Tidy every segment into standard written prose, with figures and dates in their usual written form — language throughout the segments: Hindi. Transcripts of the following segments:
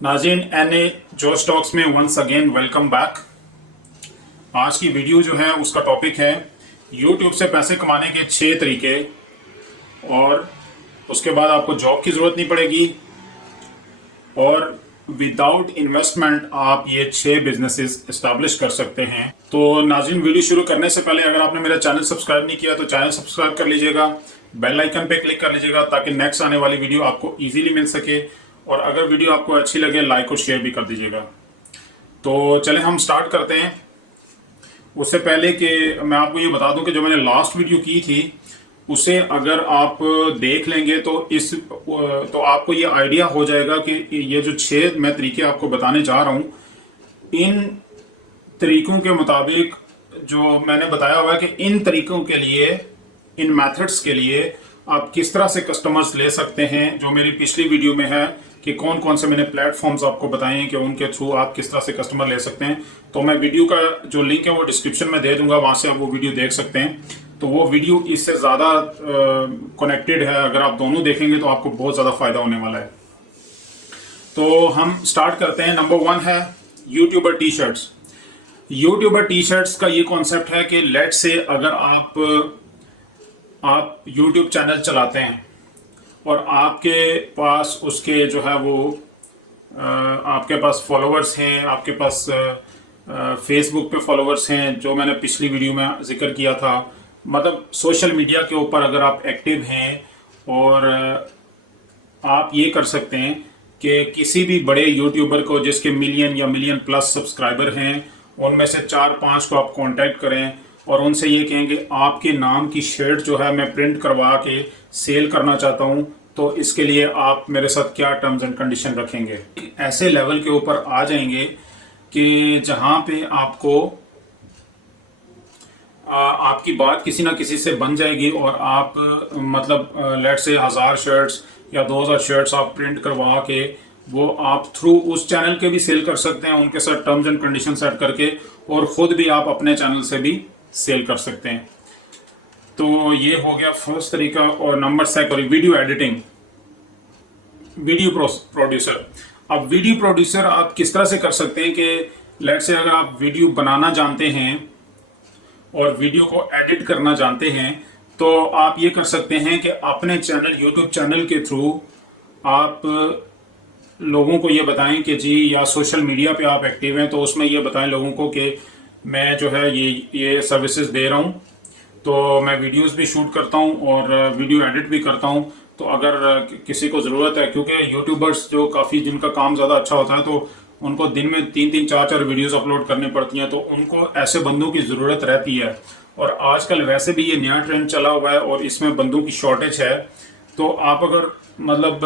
नाज़रीन एन ए जो स्टॉक्स में वंस अगेन वेलकम बैक। आज की वीडियो जो है उसका टॉपिक है यूट्यूब से पैसे कमाने के 6 तरीके, और उसके बाद आपको जॉब की ज़रूरत नहीं पड़ेगी और विदाउट इन्वेस्टमेंट आप ये 6 बिजनेसेस इस्टेब्लिश कर सकते हैं। तो नाज़रीन, वीडियो शुरू करने से पहले अगर आपने मेरा चैनल सब्सक्राइब नहीं किया तो चैनल सब्सक्राइब कर लीजिएगा, बेल आइकन पे क्लिक कर लीजिएगा ताकि नेक्स्ट आने वाली वीडियो आपको इजीली मिल सके, और अगर वीडियो आपको अच्छी लगे लाइक और शेयर भी कर दीजिएगा। तो चलें हम स्टार्ट करते हैं। उससे पहले कि मैं आपको ये बता दूं कि जो मैंने लास्ट वीडियो की थी उसे अगर आप देख लेंगे तो आपको ये आइडिया हो जाएगा कि ये जो 6 मैं तरीके आपको बताने जा रहा हूँ, इन तरीकों के मुताबिक जो मैंने बताया हुआ है कि इन तरीकों के लिए, इन मेथड्स के लिए आप किस तरह से कस्टमर्स ले सकते हैं। जो मेरी पिछली वीडियो में है कि कौन कौन से मैंने प्लेटफॉर्म्स आपको बताए हैं कि उनके थ्रू आप किस तरह से कस्टमर ले सकते हैं, तो मैं वीडियो का जो लिंक है वो डिस्क्रिप्शन में दे दूंगा, वहाँ से आप वो वीडियो देख सकते हैं। तो वो वीडियो इससे ज़्यादा कनेक्टेड है, अगर आप दोनों देखेंगे तो आपको बहुत ज़्यादा फ़ायदा होने वाला है। तो हम स्टार्ट करते हैं। नंबर 1 है YouTuber T shirts. YouTuber T shirts का ये कॉन्सेप्ट है कि लेट से अगर आप यूट्यूब चैनल चलाते हैं और आपके पास उसके जो है वो आपके पास फॉलोअर्स हैं, आपके पास फेसबुक पे फॉलोअर्स हैं, जो मैंने पिछली वीडियो में जिक्र किया था। मतलब सोशल मीडिया के ऊपर अगर आप एक्टिव हैं और आप ये कर सकते हैं कि किसी भी बड़े यूट्यूबर को जिसके मिलियन या मिलियन प्लस सब्सक्राइबर हैं, उनमें से 4-5 को आप कांटेक्ट करें और उनसे ये कहेंगे आपके नाम की शर्ट जो है मैं प्रिंट करवा के सेल करना चाहता हूँ, तो इसके लिए आप मेरे साथ क्या टर्म्स एंड कंडीशन रखेंगे। ऐसे लेवल के ऊपर आ जाएंगे कि जहाँ पे आपकी बात किसी ना किसी से बन जाएगी और आप मतलब लेट से 1000 शर्ट्स या 2000 शर्ट्स आप प्रिंट करवा के वो आप थ्रू उस चैनल के भी सेल कर सकते हैं, उनके साथ टर्म्स एंड कंडीशन सेट करके, और ख़ुद भी आप अपने चैनल से भी सेल कर सकते हैं। तो ये हो गया फर्स्ट तरीका। और number 2, video editing, video producer. अब वीडियो प्रोड्यूसर आप किस तरह से कर सकते हैं कि लेट से अगर आप वीडियो बनाना जानते हैं और वीडियो को एडिट करना जानते हैं, तो आप ये कर सकते हैं कि अपने चैनल, यूट्यूब चैनल के थ्रू आप लोगों को ये बताएं कि जी, या सोशल मीडिया पे आप एक्टिव हैं तो उसमें ये बताएं लोगों को कि मैं जो है ये सर्विसेज दे रहा हूँ, तो मैं वीडियोस भी शूट करता हूँ और वीडियो एडिट भी करता हूँ। तो अगर किसी को ज़रूरत है, क्योंकि यूट्यूबर्स जो काफ़ी जिनका काम ज़्यादा अच्छा होता है तो उनको दिन में 3-3 4-4 वीडियोस अपलोड करनी पड़ती हैं, तो उनको ऐसे बंदों की ज़रूरत रहती है। और आजकल वैसे भी ये नया ट्रेंड चला हुआ है और इसमें बंदों की शॉर्टेज है। तो आप अगर मतलब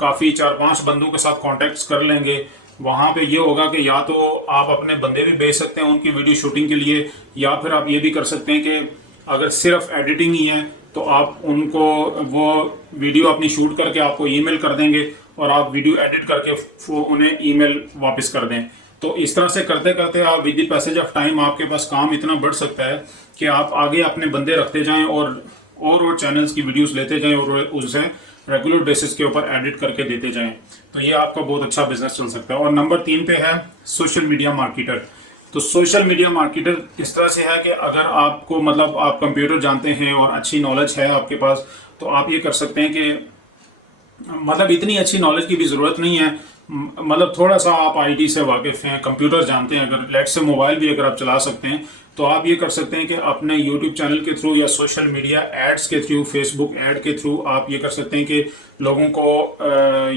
काफ़ी 4-5 बंदों के साथ कॉन्टेक्ट्स कर लेंगे, वहाँ पे ये होगा कि या तो आप अपने बंदे भी भेज सकते हैं उनकी वीडियो शूटिंग के लिए, या फिर आप ये भी कर सकते हैं कि अगर सिर्फ एडिटिंग ही है तो आप उनको वो वीडियो अपनी शूट करके आपको ईमेल कर देंगे और आप वीडियो एडिट करके उन्हें ईमेल वापस कर दें। तो इस तरह से करते करते आप with the passage of time आपके पास काम इतना बढ़ सकता है कि आप आगे अपने बंदे रखते जाएं और चैनल्स की वीडियोस लेते जाएं और उसे रेगुलर बेसिस के ऊपर एडिट करके देते जाएं। तो ये आपका बहुत अच्छा बिजनेस चल सकता है। और नंबर 3 पे है सोशल मीडिया मार्केटर। तो सोशल मीडिया मार्केटर इस तरह से है कि अगर आपको मतलब आप कंप्यूटर जानते हैं और अच्छी नॉलेज है आपके पास, तो आप ये कर सकते हैं कि मतलब इतनी अच्छी नॉलेज की भी ज़रूरत नहीं है, मतलब थोड़ा सा आप आईटी से वाकिफ़ हैं, कंप्यूटर जानते हैं, अगर लेट से मोबाइल भी अगर आप चला सकते हैं, तो आप ये कर सकते हैं कि अपने यूट्यूब चैनल के थ्रू या सोशल मीडिया एड्स के थ्रू, फेसबुक ऐड के थ्रू आप ये कर सकते हैं कि लोगों को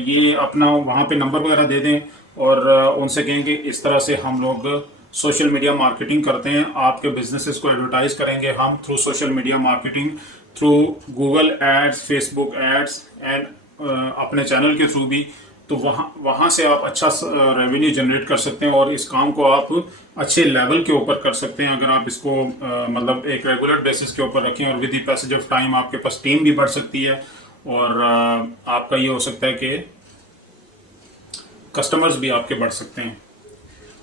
ये अपना वहाँ पे नंबर वगैरह दे दें और उनसे कहेंगे इस तरह से हम लोग सोशल मीडिया मार्केटिंग करते हैं, आपके बिजनेसेस को एडवर्टाइज करेंगे हम through social media marketing, through Google ads, Facebook ads and अपने चैनल के थ्रू भी। तो वहाँ से आप अच्छा रेवेन्यू जनरेट कर सकते हैं और इस काम को आप अच्छे लेवल के ऊपर कर सकते हैं अगर आप इसको मतलब एक रेगुलर बेसिस के ऊपर रखें। और with the passage of time आपके पास टीम भी बढ़ सकती है और आपका ये हो सकता है कि कस्टमर्स भी आपके बढ़ सकते हैं।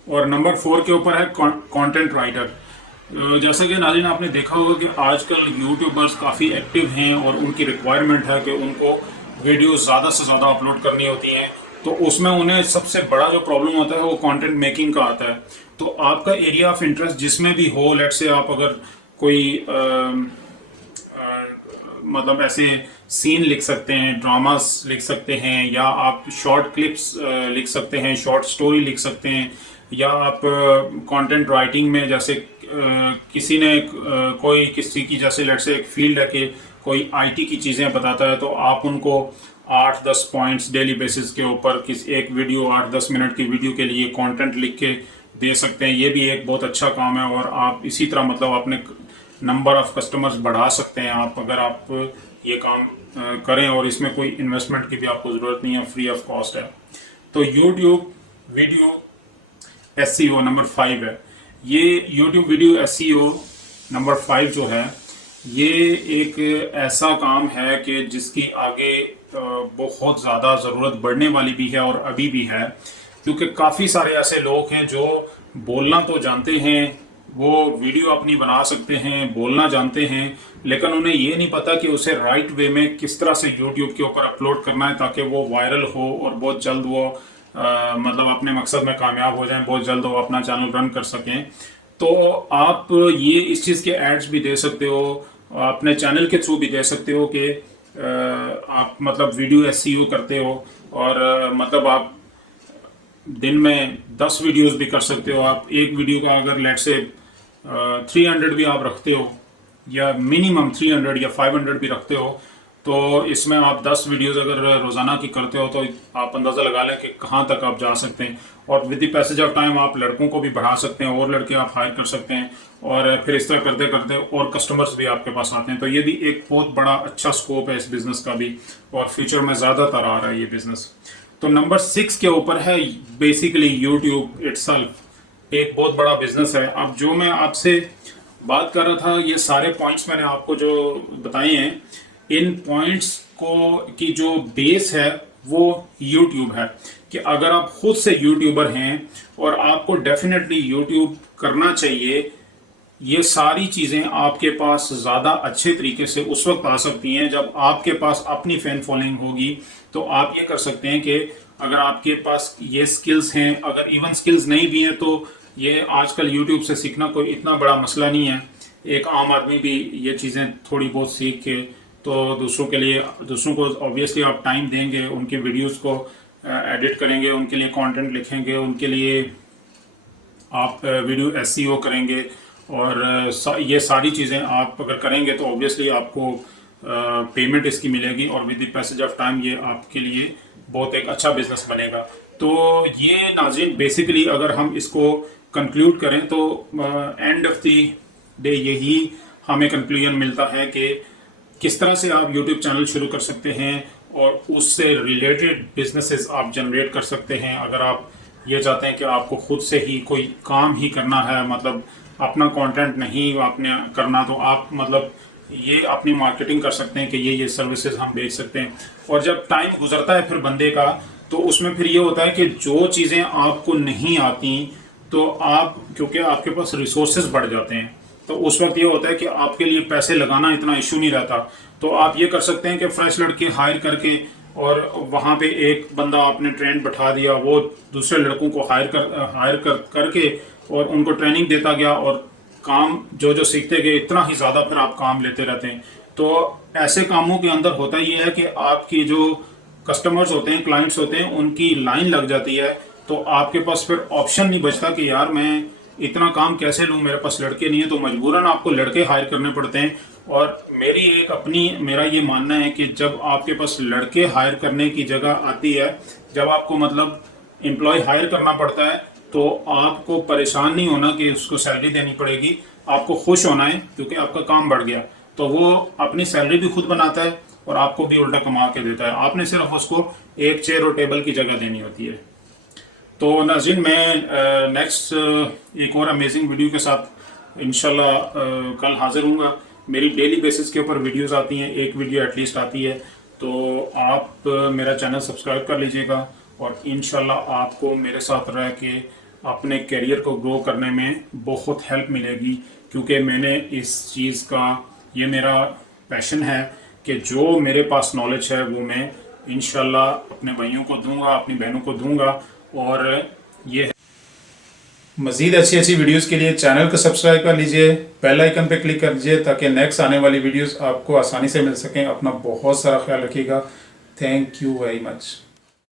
और नंबर 4 के ऊपर है कंटेंट राइटर। जैसे कि नाज़रीन आपने देखा होगा कि आजकल यूट्यूबर्स काफ़ी एक्टिव हैं और उनकी रिक्वायरमेंट है कि उनको वीडियोस ज़्यादा से ज़्यादा अपलोड करनी होती हैं तो उसमें उन्हें सबसे बड़ा जो प्रॉब्लम होता है वो कंटेंट मेकिंग का आता है। तो आपका एरिया ऑफ इंटरेस्ट जिसमें भी हो, लेट से आप अगर कोई मतलब ऐसे सीन लिख सकते हैं, ड्रामास लिख सकते हैं, या आप शॉर्ट क्लिप्स लिख सकते हैं, शॉर्ट स्टोरी लिख सकते हैं, या आप कंटेंट राइटिंग में जैसे किसी ने कोई किसी की जैसे लेट से एक फील्ड है कि कोई आईटी की चीज़ें बताता है, तो आप उनको 8-10 पॉइंट्स डेली बेसिस के ऊपर किस एक वीडियो 8-10 मिनट की वीडियो के लिए कंटेंट लिख के दे सकते हैं। ये भी एक बहुत अच्छा काम है, और आप इसी तरह मतलब अपने नंबर ऑफ कस्टमर्स बढ़ा सकते हैं आप, अगर आप ये काम करें, और इसमें कोई इन्वेस्टमेंट की भी आपको ज़रूरत नहीं है, फ्री ऑफ कॉस्ट है। तो यूट्यूब वीडियो एसईओ नंबर 5 है। ये यूट्यूब वीडियो एसईओ नंबर 5 जो है, ये एक ऐसा काम है कि जिसकी आगे बहुत ज़्यादा ज़रूरत बढ़ने वाली भी है और अभी भी है, क्योंकि काफ़ी सारे ऐसे लोग हैं जो बोलना तो जानते हैं, वो वीडियो अपनी बना सकते हैं, बोलना जानते हैं, लेकिन उन्हें ये नहीं पता कि उसे राइट वे में किस तरह से यूट्यूब के ऊपर अपलोड करना है ताकि वो वायरल हो और बहुत जल्द वो मतलब अपने मकसद में कामयाब हो जाएं, बहुत जल्द वो अपना चैनल रन कर सकें। तो आप ये इस चीज़ के एड्स भी दे सकते हो, अपने चैनल के थ्रू भी दे सकते हो कि आप मतलब वीडियो एसईओ करते हो, और मतलब आप दिन में 10 वीडियोस भी कर सकते हो। आप एक वीडियो का अगर लेट से 300 भी आप रखते हो, या मिनिमम 300 या 500 भी रखते हो, तो इसमें आप 10 वीडियोस अगर रोज़ाना की करते हो, तो आप अंदाज़ा लगा लें कि कहाँ तक आप जा सकते हैं। और with the passage of time आप लड़कों को भी बढ़ा सकते हैं, और लड़के आप हायर कर सकते हैं, और फिर इस तरह करते करते और कस्टमर्स भी आपके पास आते हैं। तो ये भी एक बहुत बड़ा अच्छा स्कोप है इस बिज़नेस का भी, और फ्यूचर में ज़्यादातर आ रहा है ये बिज़नेस। तो नंबर 6 के ऊपर है बेसिकली यूट्यूब इटसेल्फ, एक बहुत बड़ा बिजनेस है। अब जो मैं आपसे बात कर रहा था, ये सारे पॉइंट्स मैंने आपको जो बताए हैं, इन पॉइंट्स को की जो बेस है वो यूट्यूब है, कि अगर आप खुद से यूट्यूबर हैं और आपको डेफिनेटली यूट्यूब करना चाहिए, ये सारी चीज़ें आपके पास ज़्यादा अच्छे तरीके से उस वक्त आ सकती हैं जब आपके पास अपनी फैन फॉलोइंग होगी। तो आप ये कर सकते हैं कि अगर आपके पास ये स्किल्स हैं, अगर इवन स्किल्स नहीं भी हैं, तो ये आजकल यूट्यूब से सीखना कोई इतना बड़ा मसला नहीं है। एक आम आदमी भी ये चीज़ें थोड़ी बहुत सीख के, तो दूसरों को ऑब्वियसली आप टाइम देंगे, उनके वीडियोज़ को एडिट करेंगे, उनके लिए कॉन्टेंट लिखेंगे, उनके लिए आप वीडियो एसईओ करेंगे, और ये सारी चीज़ें आप अगर करेंगे तो ऑब्वियसली आपको पेमेंट इसकी मिलेगी, और with the passage of time ये आपके लिए बहुत एक अच्छा बिजनेस बनेगा। तो ये नाज़रीन बेसिकली अगर हम इसको कंक्लूड करें, तो एंड ऑफ द डे यही हमें कंक्लूजन मिलता है कि किस तरह से आप यूट्यूब चैनल शुरू कर सकते हैं और उससे रिलेटेड बिजनेसेस आप जनरेट कर सकते हैं। अगर आप ये चाहते हैं कि आपको खुद से ही कोई काम ही करना है, मतलब अपना कंटेंट नहीं आपने करना, तो आप मतलब ये अपनी मार्केटिंग कर सकते हैं कि ये सर्विसेज हम बेच सकते हैं। और जब टाइम गुजरता है फिर बंदे का, तो उसमें फिर ये होता है कि जो चीज़ें आपको नहीं आती, तो आप क्योंकि आपके पास रिसोर्सेज बढ़ जाते हैं, तो उस वक्त ये होता है कि आपके लिए पैसे लगाना इतना इशू नहीं रहता। तो आप ये कर सकते हैं कि फ्रेश लड़के हायर करके, और वहाँ पे एक बंदा आपने ट्रेंड बैठा दिया, वो दूसरे लड़कों को हायर करके और उनको ट्रेनिंग देता गया, और काम जो सीखते गए, इतना ही ज़्यादा फिर आप काम लेते रहते हैं। तो ऐसे कामों के अंदर होता ये है कि आपकी जो कस्टमर्स होते हैं, क्लाइंट्स होते हैं, उनकी लाइन लग जाती है, तो आपके पास फिर ऑप्शन नहीं बचता कि यार मैं इतना काम कैसे लूँ, मेरे पास लड़के नहीं है, तो मजबूरन आपको लड़के हायर करने पड़ते हैं। और मेरा ये मानना है कि जब आपके पास लड़के हायर करने की जगह आती है, जब आपको मतलब एम्प्लॉय हायर करना पड़ता है, तो आपको परेशान नहीं होना कि उसको सैलरी देनी पड़ेगी, आपको खुश होना है क्योंकि आपका काम बढ़ गया। तो वो अपनी सैलरी भी खुद बनाता है और आपको भी उल्टा कमा के देता है, आपने सिर्फ उसको एक चेयर और टेबल की जगह देनी होती है। तो नाज़रीन, मैं नेक्स्ट एक और अमेजिंग वीडियो के साथ इंशाल्लाह कल हाजिर हूँगा। मेरी डेली बेसिस के ऊपर वीडियोस आती हैं, एक वीडियो एटलीस्ट आती है, तो आप मेरा चैनल सब्सक्राइब कर लीजिएगा, और इंशाल्लाह आपको मेरे साथ रह के अपने करियर को ग्रो करने में बहुत हेल्प मिलेगी, क्योंकि मैंने इस चीज़ का, ये मेरा पैशन है कि जो मेरे पास नॉलेज है वो मैं इंशाल्लाह अपने भाइयों को दूंगा, अपनी बहनों को दूंगा। और ये मज़ीद अच्छी अच्छी वीडियोस के लिए चैनल को सब्सक्राइब कर लीजिए, बेल आइकन पे क्लिक कर दीजिए ताकि नेक्स्ट आने वाली वीडियोस आपको आसानी से मिल सकें। अपना बहुत सारा ख्याल रखिएगा। Thank you very much.